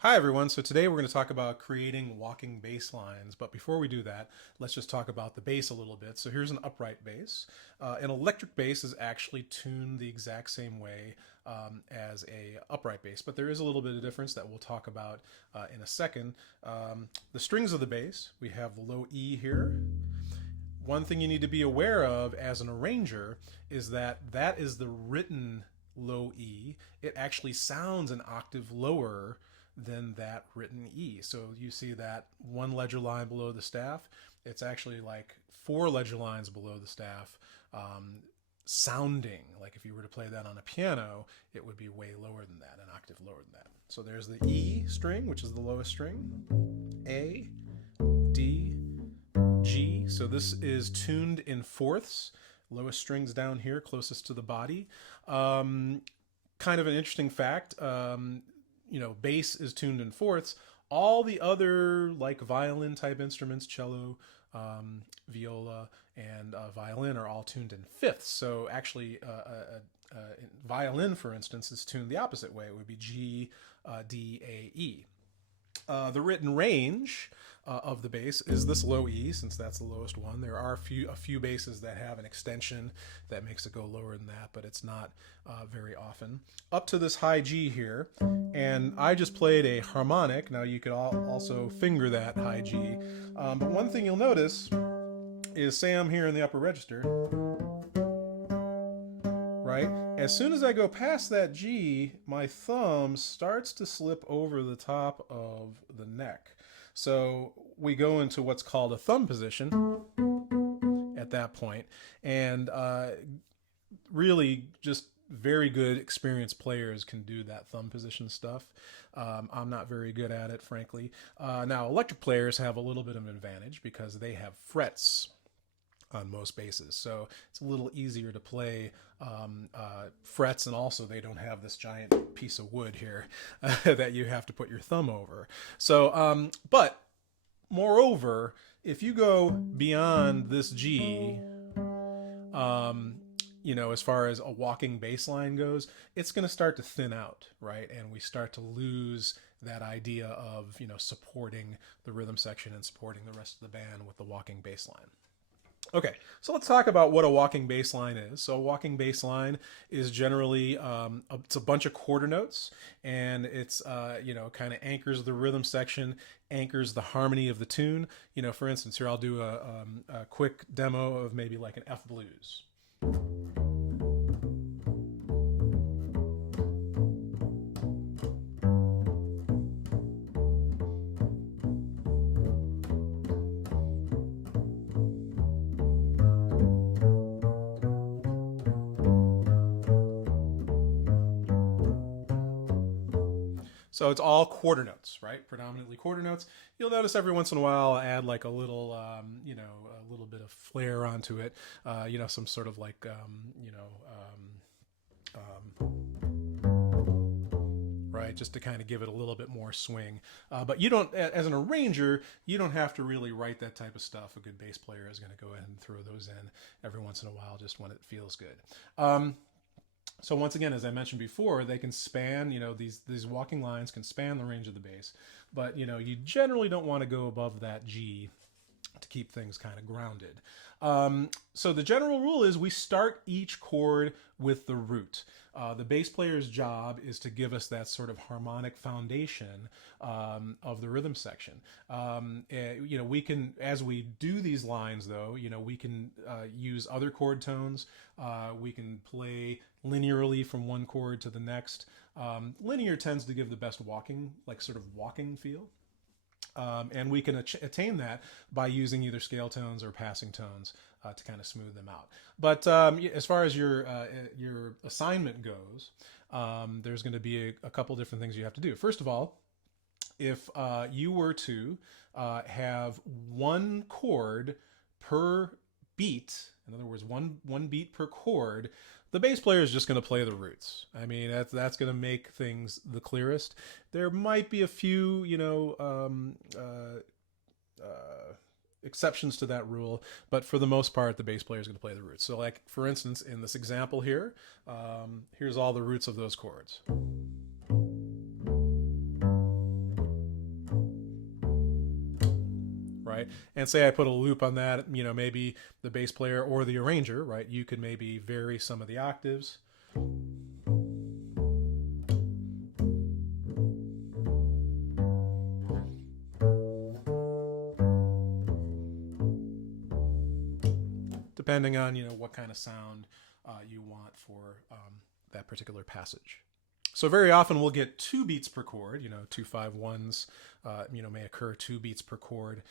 Hi everyone, so today we're going to talk about creating walking bass lines, but before we do that, let's just talk about the bass a little bit. So here's an upright bass. An electric bass is actually tuned the exact same way as a upright bass, but there is a little bit of difference that we'll talk about in a second. The strings of the bass, we have the low E here. One thing you need to be aware of as an arranger is that that is the written low E. It actually sounds an octave lower than that written E. So you see that one ledger line below the staff, it's actually like four ledger lines below the staff, sounding like if you were to play that on a piano, it would be way lower than that, an octave lower than that. So there's the E string, which is the lowest string, A, D, G. So this is tuned in fourths. Lowest strings down here, closest to the body. Kind of an interesting fact. Bass is tuned in fourths. All the other like violin type instruments, cello, viola, and violin are all tuned in fifths. So actually, violin, for instance, is tuned the opposite way. It would be G, D, A, E. The written range of the bass is this low E, since that's the lowest one. There are a few basses that have an extension that makes it go lower than that, but it's not very often. Up to this high G here, and I just played a harmonic. Now you could also finger that high G, but one thing you'll notice is, say I'm here in the upper register, right? As soon as I go past that G, my thumb starts to slip over the top of the neck. So we go into what's called a thumb position at that point, and really just very good experienced players can do that thumb position stuff. I'm not very good at it, frankly. Now, electric players have a little bit of an advantage because they have frets on most basses, so it's a little easier to play frets, and also they don't have this giant piece of wood here that you have to put your thumb over. So, but moreover, if you go beyond this G, as far as a walking bass line goes, it's going to start to thin out, right? And we start to lose that idea of, supporting the rhythm section and supporting the rest of the band with the walking bass line. Okay, so let's talk about what a walking bass line is. So a walking bass line is generally it's a bunch of quarter notes, and it's kind of anchors the rhythm section, anchors the harmony of the tune. For instance, here I'll do a quick demo of maybe like an F blues. So it's all quarter notes, right? Predominantly quarter notes. You'll notice every once in a while I add like a little, a little bit of flair onto it. Some sort of like, right, just to kind of give it a little bit more swing. But you don't, as an arranger, you don't have to really write that type of stuff. A good bass player is going to go ahead and throw those in every once in a while, just when it feels good. So once again, as I mentioned before, they can span, these walking lines can span the range of the bass, but, you generally don't want to go above that G to keep things kind of grounded. So the general rule is we start each chord with the root. The bass player's job is to give us that sort of harmonic foundation of the rhythm section. We can, as we do these lines though, we can use other chord tones. We can play linearly from one chord to the next. Linear tends to give the best walking, like sort of walking feel. And we can attain that by using either scale tones or passing tones to kind of smooth them out. But as far as your assignment goes, there's going to be a couple different things you have to do. First of all, if you were to have one chord per beat, in other words, one beat per chord, the bass player is just going to play the roots. I mean, that's going to make things the clearest. There might be a few, exceptions to that rule, but for the most part, the bass player is going to play the roots. So, like for instance, in this example here, here's all the roots of those chords. right? And say I put a loop on that, you know, maybe the bass player or the arranger, right? You could maybe vary some of the octaves. Depending on, you know, what kind of sound you want for that particular passage. So very often we'll get 2 beats per chord, you know, 2-5-1s, you know, may occur 2 beats per chord,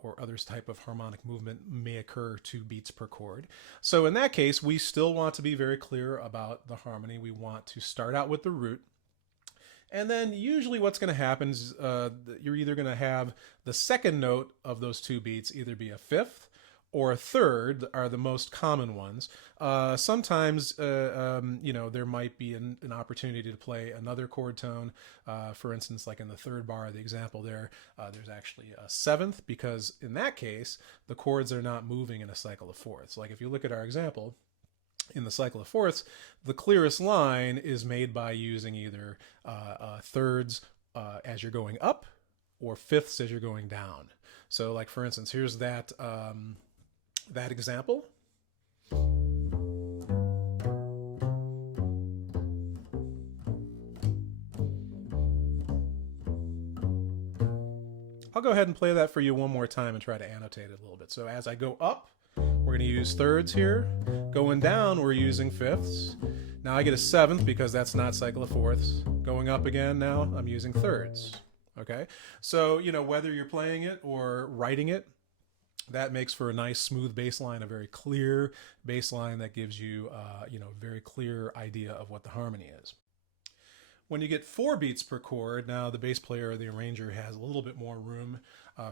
or others type of harmonic movement may occur 2 beats per chord. So in that case, we still want to be very clear about the harmony. We want to start out with the root. And then usually what's going to happen is you're either going to have the second note of those 2 beats either be a fifth or a third are the most common ones. Sometimes, you know, there might be an opportunity to play another chord tone. For instance, like in the third bar, the example there, there's actually a seventh, because in that case, the chords are not moving in a cycle of fourths. Like if you look at our example, in the cycle of fourths, the clearest line is made by using either thirds as you're going up or fifths as you're going down. So like, for instance, here's that that example. I'll go ahead and play that for you one more time and try to annotate it a little bit. So as I go up, we're going to use thirds here. Going down, we're using fifths. Now I get a seventh because that's not cycle of fourths. Going up again, now I'm using thirds. Okay, so you know, whether you're playing it or writing it, that makes for a nice smooth bass line, a very clear bass line that gives you, you know, very clear idea of what the harmony is. When you get 4 beats per chord, now the bass player or the arranger has a little bit more room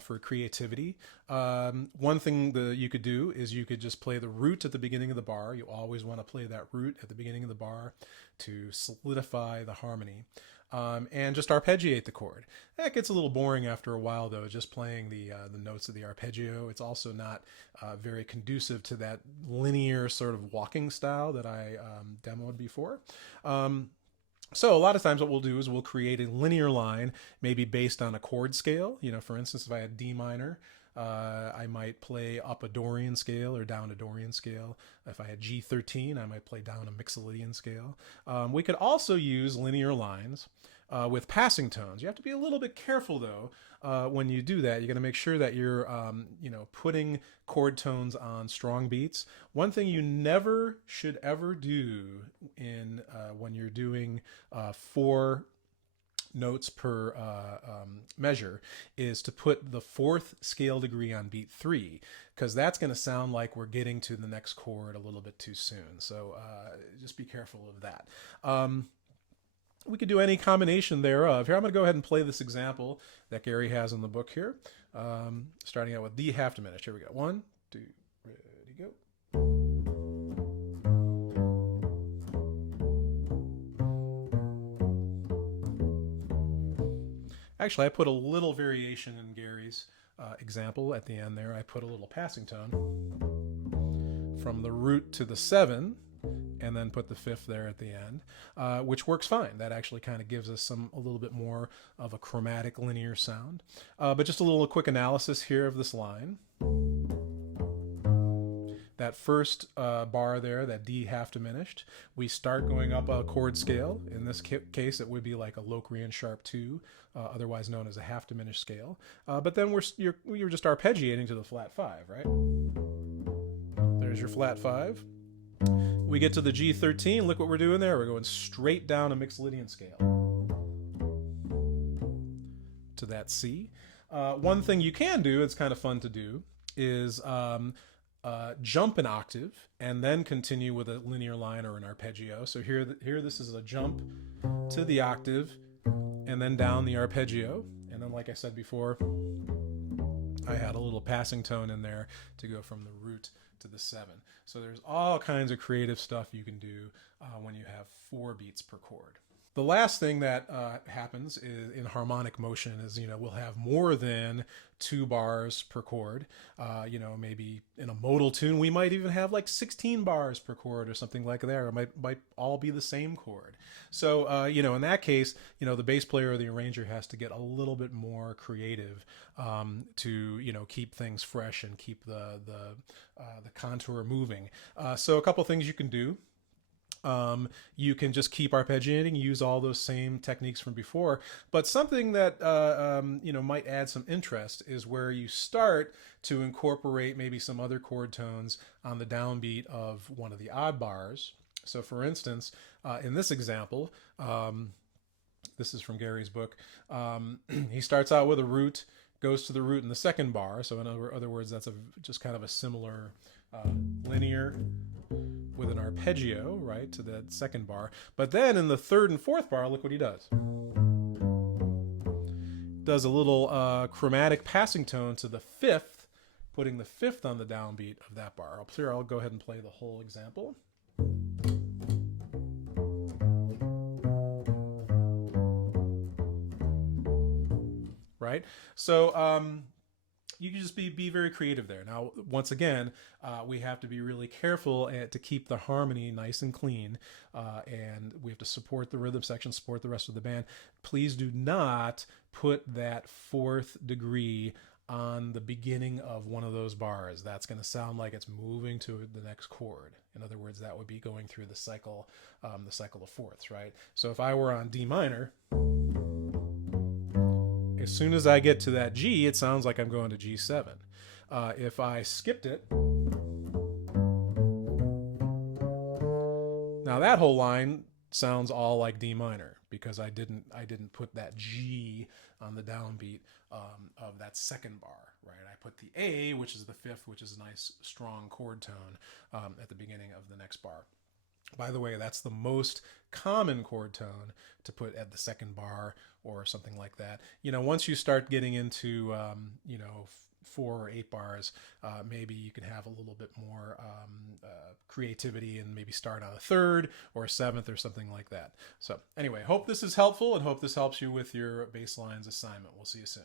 for creativity. One thing that you could do is you could just play the root at the beginning of the bar. You always want to play that root at the beginning of the bar to solidify the harmony. And just arpeggiate the chord. That gets a little boring after a while, though, just playing the notes of the arpeggio. It's also not very conducive to that linear sort of walking style that I demoed before. So a lot of times what we'll do is we'll create a linear line, maybe based on a chord scale. You know, for instance, if I had D minor, I might play up a Dorian scale or down a Dorian scale. If I had G13, I might play down a Mixolydian scale. We could also use linear lines with passing tones. You have to be a little bit careful, though, when you do that. You're going to make sure that you're, you know, putting chord tones on strong beats. One thing you never should ever do in when you're doing 4 notes per measure is to put the 4th scale degree on beat 3, because that's going to sound like we're getting to the next chord a little bit too soon. So just be careful of that. We could do any combination thereof. Here, I'm going to go ahead and play this example that Gary has in the book here, starting out with D half diminished. Here we go. 1, 2, ready, go. Actually, I put a little variation in Gary's example at the end there. I put a little passing tone from the root to the 7, and then put the 5th there at the end, which works fine. That actually kind of gives us a little bit more of a chromatic linear sound. But just a little quick analysis here of this line. That first bar there, that D half diminished, we start going up a chord scale. In this case, it would be like a Locrian sharp 2, otherwise known as a half diminished scale. But then you're just arpeggiating to the flat 5, right? There's your flat 5. We get to the G13. Look what we're doing there. We're going straight down a Mixolydian scale to that C. One thing you can do, it's kind of fun to do, is jump an octave and then continue with a linear line or an arpeggio. So here this is a jump to the octave and then down the arpeggio. And then, like I said before, I had a little passing tone in there to go from the root to the 7. So there's all kinds of creative stuff you can do when you have 4 beats per chord. The last thing that happens in harmonic motion is, we'll have more than 2 bars per chord. Maybe in a modal tune, we might even have like 16 bars per chord or something like that. Or it might all be the same chord. So, in that case, the bass player or the arranger has to get a little bit more creative to, keep things fresh and keep the contour moving. So a couple things you can do. You can just keep arpeggiating, use all those same techniques from before. But something that might add some interest is where you start to incorporate maybe some other chord tones on the downbeat of one of the odd bars. So, for instance, in this example, this is from Gary's book. He starts out with a root, goes to the root in the second bar. So, in other words, that's just kind of a similar linear with an arpeggio, right, to that second bar. But then in the third and fourth bar, look what he does. Does a little chromatic passing tone to the fifth, putting the fifth on the downbeat of that bar. Here, I'll go ahead and play the whole example. Right? So, you can just be very creative there. Now, once again, we have to be really careful to keep the harmony nice and clean, and we have to support the rhythm section, support the rest of the band. Please do not put that fourth degree on the beginning of one of those bars. That's going to sound like it's moving to the next chord. In other words, that would be going through the cycle of fourths, right? So if I were on D minor, as soon as I get to that G, it sounds like I'm going to G7. If I skipped it, now that whole line sounds all like D minor because I didn't put that G on the downbeat of that second bar, right? I put the A, which is the fifth, which is a nice strong chord tone at the beginning of the next bar. By the way, that's the most common chord tone to put at the second bar or something like that. Once you start getting into, 4 or 8 bars, maybe you can have a little bit more creativity and maybe start on a third or a seventh or something like that. So anyway, hope this is helpful and hope this helps you with your bass lines assignment. We'll see you soon.